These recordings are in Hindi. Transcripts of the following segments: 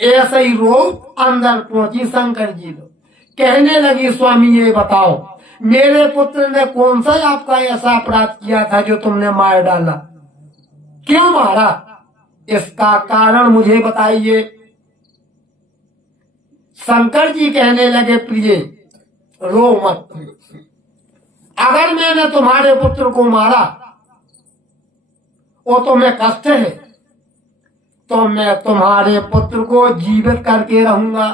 ऐसे ही रो अंदर पहुंची शंकर जी तो कहने लगी, स्वामी ये बताओ मेरे पुत्र ने कौन सा आपका ऐसा अपराध किया था जो तुमने मार डाला, क्यों मारा, इसका कारण मुझे बताइए। शंकर जी कहने लगे, प्रिय रो मत, अगर मैंने तुम्हारे पुत्र को मारा वो तुम्हें कष्ट है तो मैं तुम्हारे पुत्र को जीवित करके रहूंगा।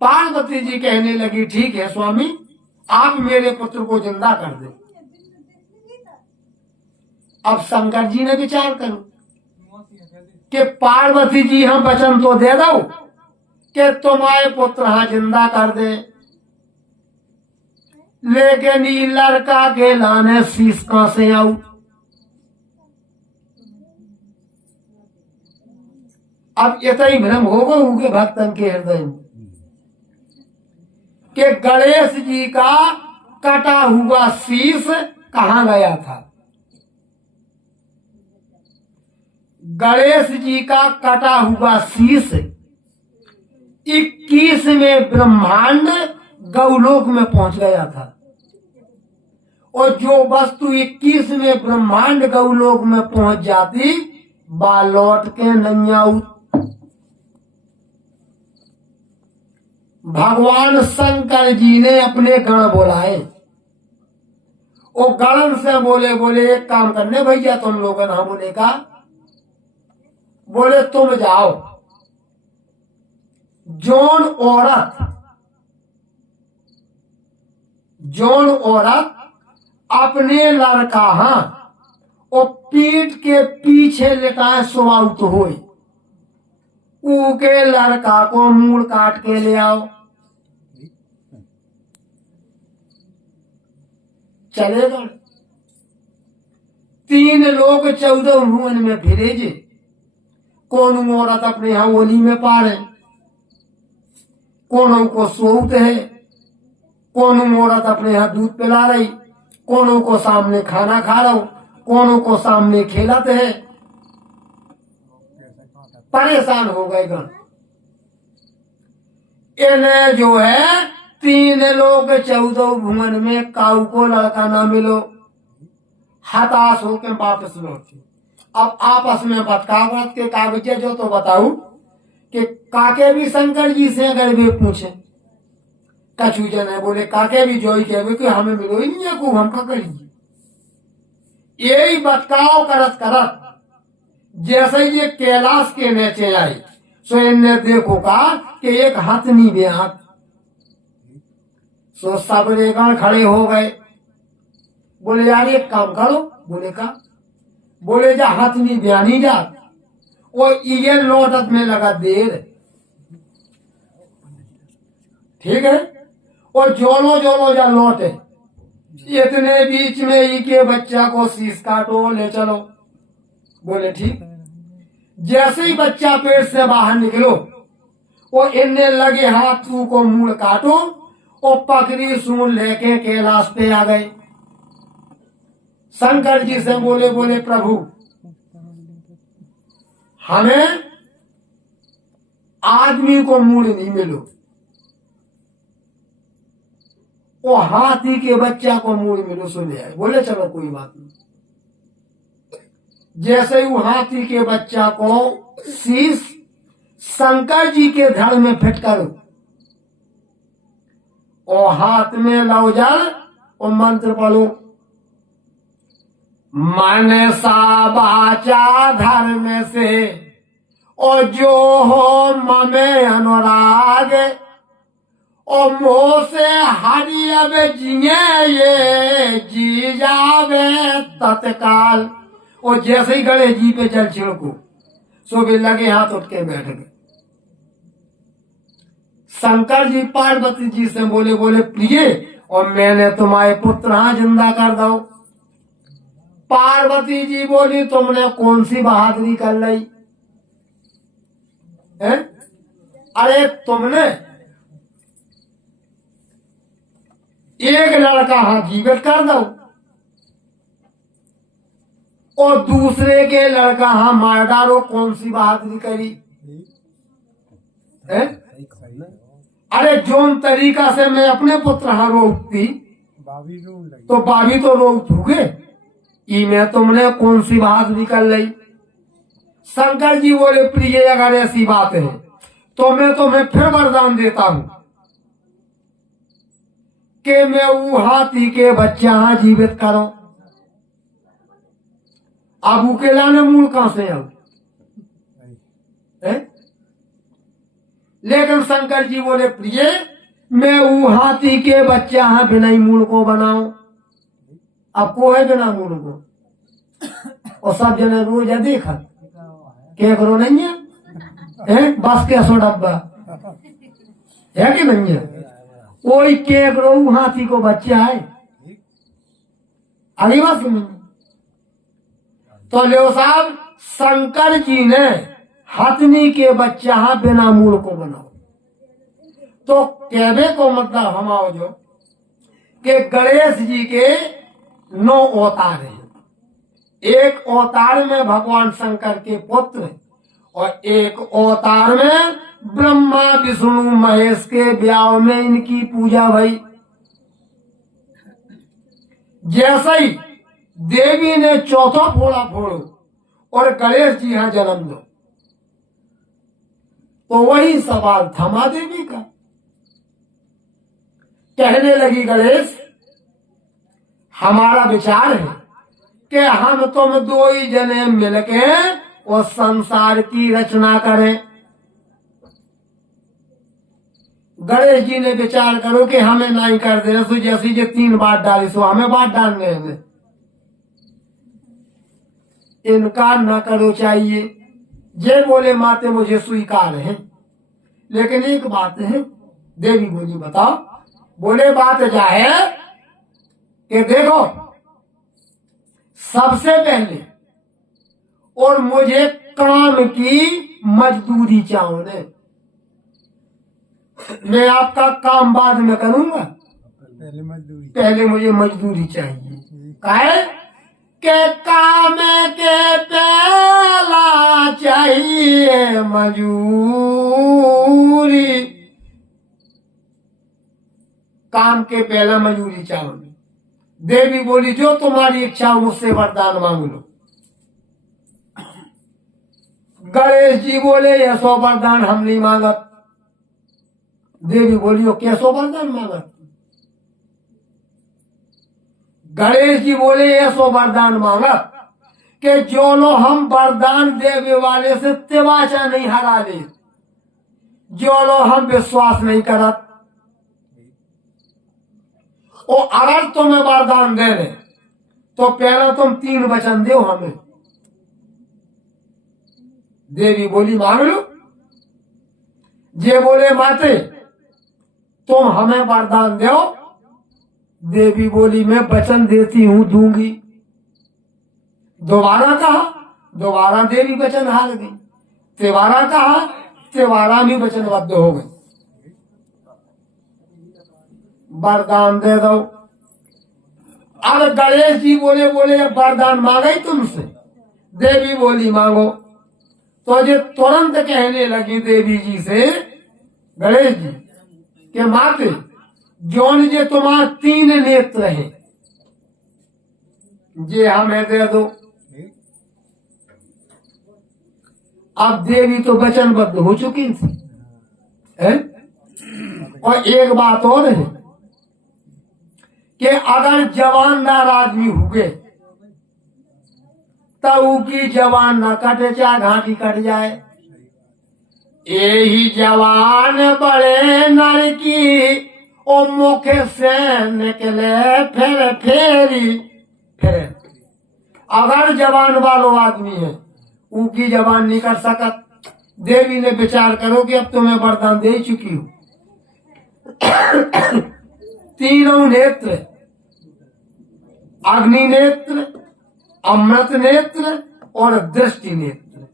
पार्वती जी कहने लगी, ठीक है स्वामी, आप मेरे पुत्र को जिंदा कर दे। अब शंकर जी ने विचार करो कि पार्वती जी हम वचन तो दे दो कि तुम्हारे पुत्र हाँ जिंदा कर दे, लेकिन ये लड़का के लाने शीश कहां से आऊ। अब इतना ही भ्रम होगा उनके भक्तन के हृदय में कि गणेश जी का कटा हुआ शीश कहां गया था। गणेश जी का कटा हुआ शीश 21वें ब्रह्मांड गौलोक में पहुंच गया था, और जो वस्तु 21वें ब्रह्मांड गौलोक में पहुंच जाती बा लौट के नहीं आऊ। भगवान शंकर जी ने अपने गण बुलाए, वो गण से बोले, बोले एक काम करने भैया तुम लोग ना, बोले का, बोले तुम जाओ जौन औरत अपने लड़का वो पीठ के पीछे लेटाए सुवाउत हो, उके लड़का को मूड़ काट के ले आओ। चलेगा। 3 लोग 14 भुवन में फिरेजे, कौन औरत अपने यहाँ ओली में पारे, कौनों को सोत है, कौन औरत अपने यहाँ दूध पिला रही, कौनों को सामने खाना खा रहा हूं, कौनों को सामने खेलत है। परेशान हो गए गण। इन्हें जो है 3 लोग 14 भुवन में काऊ को लड़का ना मिलो, हताश होकर वापस लौटे। अब आपस में बतकावत के कागजे जो तो बताऊं कि काके भी शंकर जी से अगर वे पूछे, कछु जन है बोले काके भी जोई के कि हमें मिलो ही नहीं को हम का करिए। यही बतकाव करत करत जैसे ये कैलाश के नीचे आई, सो इनने देखो का कि एक हथनी बेहाथ, सो सब रेगण खड़े हो गए। बोले यार एक काम करो, बोले का, बोले जा हथनी बयानी जात, वो ये लौटत में लगा देर, ठीक है, और जोलो जोलो जा लौटे, इतने बीच में ई के बच्चा को शीश काटो ले चलो। बोले ठीक। जैसे ही बच्चा पेट से बाहर निकलो, वो इनने लगे हाथ तू को मूड़ काटो, और पकड़ी सून लेके कैलाश पे आ गए। शंकर जी से बोले, बोले प्रभु हमें आदमी को मूड़ नहीं मिलो, वो हाथी के बच्चा को मूड़ मिलो सुन आए। बोले चलो कोई बात नहीं। जैसे ही वो हाथी के बच्चा को शीश शंकर जी के धड़ में फिट करो, और हाथ में लो जल और मंत्र पढ़ो, मन सा बाचा धर्म से और जो हो ममे अनुराग, और मोह से हरि अब जिये ये जी जावे तत्काल। और जैसे ही गणेश जी पे जल छिड़को, सो भी लगे हाथ उठ के बैठ गए। शंकर जी पार्वती जी से बोले, बोले प्रिय और मैंने तुम्हारे पुत्र हाँ जिंदा कर दो। पार्वती जी बोली तुमने कौन सी बहादुरी कर ली है? अरे तुमने एक लड़का हाँ जीवित कर दो, और दूसरे के लड़का हाँ मार डालो, कौन सी बहादुरी करी है? अरे जोन तरीका से मैं अपने पुत्र हाँ रोकती तो बाबी तो रोक चुके, ई में तुमने कौन सी बहादुरी कर ली। शंकर जी बोले प्रिय अगर ऐसी बात है तो मैं तुम्हें फिर वरदान देता हूं कि मैं वो हाथी के बच्चे हाँ जीवित करो। अब उकेला ने मूल कहां से आऊ? लेकिन शंकर जी बोले प्रिय मैं वो हाथी के बच्चे हाँ बिना ही मूल को बनाऊं। अब को है बिना मूल को? और सब जने रोज देखा क्या करो नहीं है? बस के सो डब्बा है कि नहीं है? कोई के करो हाथी को बच्चा है अभी बात नहीं। तो ले साहब शंकर जी ने हथनी के बच्चा हाँ बिना मूल को बनाओ। तो कहने को मतलब हम आओ जो कि गणेश जी के 9 अवतार हैं। एक अवतार में भगवान शंकर के पुत्र और एक अवतार में ब्रह्मा विष्णु महेश के ब्याह में इनकी पूजा भई। जैसे ही देवी ने चौथा फोड़ा फोड़ो और गणेश जी यहां जन्म दो, तो वही सवाल थमा देवी का। कहने लगी गणेश हमारा विचार है कि हम तुम 2 ही जने मिलके और संसार की रचना करें। गणेश जी ने विचार करो कि हमें नहीं कर देना, सो जैसी जो 3 बात डाली सो हमें बात डालने हैं। इनकार न करो चाहिए। जे बोले माते मुझे स्वीकार है, लेकिन एक बात है। देवी बोली बताओ। बोले बात जा है कि देखो सबसे पहले और मुझे काम की मजदूरी चाहिए। मैं आपका काम बाद में करूंगा, पहले मुझे मजदूरी चाहिए। काहे के काम के पहला चाहिए मजदूरी। काम के पहला मजदूरी चाहिए। देवी बोली जो तुम्हारी इच्छा हो मुझसे वरदान मांग लो। गणेश जी बोले ऐसो वरदान हम नहीं मांगत। देवी बोली वो कैसो वरदान मांगत? गणेश जी बोले ऐसो वरदान मांगत कि जो लो हम वरदान देवे वाले से तिवाचा नहीं हरा ले, जो लो हम विश्वास नहीं करत। और अगर तुम्हें वरदान दे रहे तो पहला तुम 3 वचन दो हमें। देवी बोली मांग लो। जे बोले माते तुम हमें वरदान दो। देवी बोली मैं वचन देती हूं दूंगी। दोबारा कहा, दोबारा देवी वचन हार गई। तिवारा कहा, तिवारा भी वचनबद्ध हो गई। वरदान दे दो। अब गणेश जी बोले वरदान मांगे तुमसे? देवी बोली मांगो। तो ये तुरंत कहने लगी देवी जी से गणेश जी के माते जौन जे तुम्हार 3 नेत्र हैं जे हमें दे दो। अब देवी तो वचनबद्ध हो चुकी थी है? और एक बात और है कि अगर जवानदार आदमी हुए तो की जवान न कटे चाहे घाटी कट जाए। यही जवान बड़े नर की ओ मुख से निकले फिर फेरी फिर। अगर जवान वालो आदमी है उनकी जवान नहीं कर सकत। देवी ने विचार करो कि अब तो मैं वरदान दे चुकी हूं। 3 नेत्र, अग्नि नेत्र, अमृत नेत्र और दृष्टि नेत्र,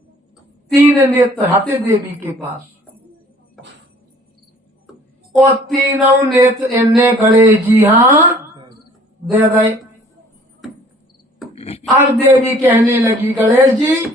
3 नेत्र हते देवी के पास। और 3 नेत्र इन्हें गणेश जी हाँ दे गए। अब देवी कहने लगी, गणेश जी